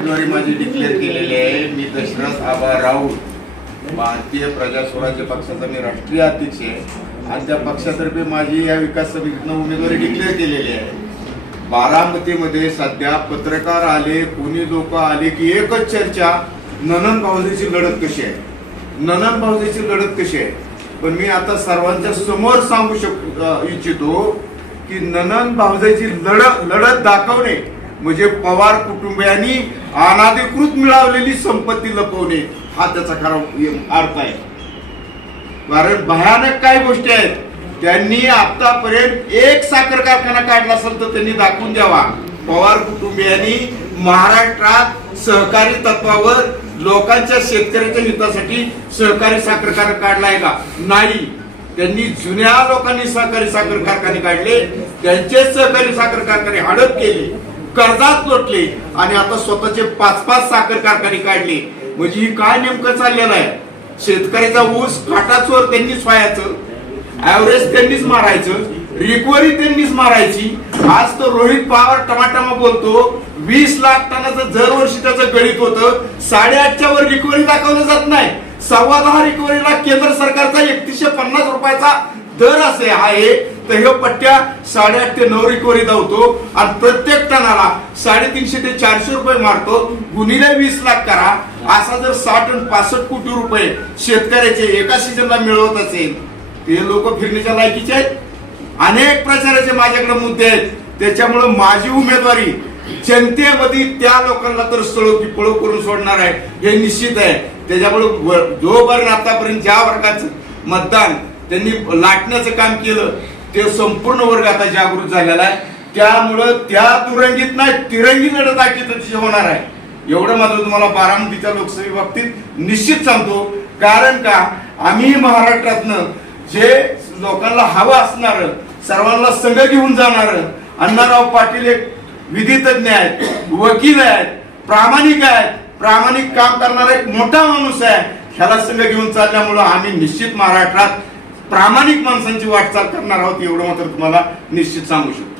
उमेदवारी माझी डिक्लेर केलेले आहे. मी दशरथ आबा राऊत भारतीय प्रजा स्वराज्य पक्षाचा मी राष्ट्रीय अध्यक्ष आहे. आणि त्या पक्षातर्फे माझी या विकास समितीनं उमेदवारी डिक्लेअर केलेली आहे. बारामतीमध्ये सध्या पत्रकार आले कोणी लोक आले की एकच चर्चा ननन भाऊजीची लढत कशी आहे? ननन भाऊजीची लढत कशी आहे? पण मी आता सर्वांच्या समोर सांगू शक इच्छितो की ननन भाऊजाची लढत लढत दाखवणे म्हणजे पवार कुटुंबियांनी अनाधिकृत मिळवलेली संपत्ती लपवणे हा त्याचा खरा अर्थ आहे. कारण भयानक काय गोष्टी आहेत. त्यांनी आतापर्यंत एक साखर कारखाना काढला असेल तर त्यांनी दाखवून द्यावा. पवार कुटुंबियांनी महाराष्ट्रात सहकारी तत्वावर लोकांच्या शेतकऱ्याच्या हितासाठी सहकारी साखर कारखाना काढलाय का? नाही. त्यांनी जुन्या लोकांनी सहकारी साखर कारखाने काढले. त्यांचेच सहकारी साखर कारखाने हडप केले. कर्जात लोटले आणि आता स्वतःचे पाच पाच साखर कारखाने काढले. म्हणजे ही काय नेमकं चाललेलं आहे? शेतकऱ्याचा ऊस काटाचोर त्यांनीच व्हायचं ऍव्हरेज त्यांनीच मारायचं रिकव्हरी त्यांनीच मारायची. आज तो रोहित पवार टमाटमा बोलतो वीस लाख टनाचं दरवर्षी त्याचं गणित होतं साडेआठच्या वर रिकव्हरी दाखवलं जात नाही. सव्वा दहा रिकव्हरीला केंद्र सरकारचा एकतीसशे पन्नास रुपयाचा दर असे आहे. तर ह्यो पट्ट्या साडेआठ ते नऊ रिकवरी धावतो. आणि प्रत्येक टनाला साडेतीनशे ते चारशे रुपये मारतो. गुन्हेला वीस लाख करा. असा जर साठ आणि पासष्ट कोटी रुपये शेतकऱ्याचे एका सीझनला मिळवत असेल ते लोक फिरण्याच्या लायकीचे आहेत. अनेक प्रचाराचे माझ्याकडे मुद्दे आहेत. त्याच्यामुळे माझी उमेदवारी जनतेमध्ये त्या लोकांना तर सळो की पळो करून सोडणार आहे हे निश्चित आहे. त्याच्यामुळे जोपर्यंत आतापर्यंत ज्या वर्गाचं मतदान त्यांनी लाटण्याचं काम केलं ते संपूर्ण वर्ग आता जागृत झालेला आहे. त्यामुळं त्या तुरंगीत नाही तिरंगी लढत आखी होणार आहे. एवढं मात्र तुम्हाला बारामतीच्या लोकसभे बाबतीत निश्चित सांगतो. कारण का? आम्ही महाराष्ट्रातनं जे लोकांना हवं असणार सर्वांना संघ घेऊन जाणार अण्णाराव पाटील एक विधितज्ञ आहेत वकील आहेत प्रामाणिक आहेत प्रामाणिक काम करणारा एक मोठा माणूस आहे ह्याला संघ घेऊन चालल्यामुळं आम्ही निश्चित महाराष्ट्रात प्रामाणिक माणसांची वाटचाल करणार आहोत एवढं मात्र तुम्हाला निश्चित सांगू शकतो.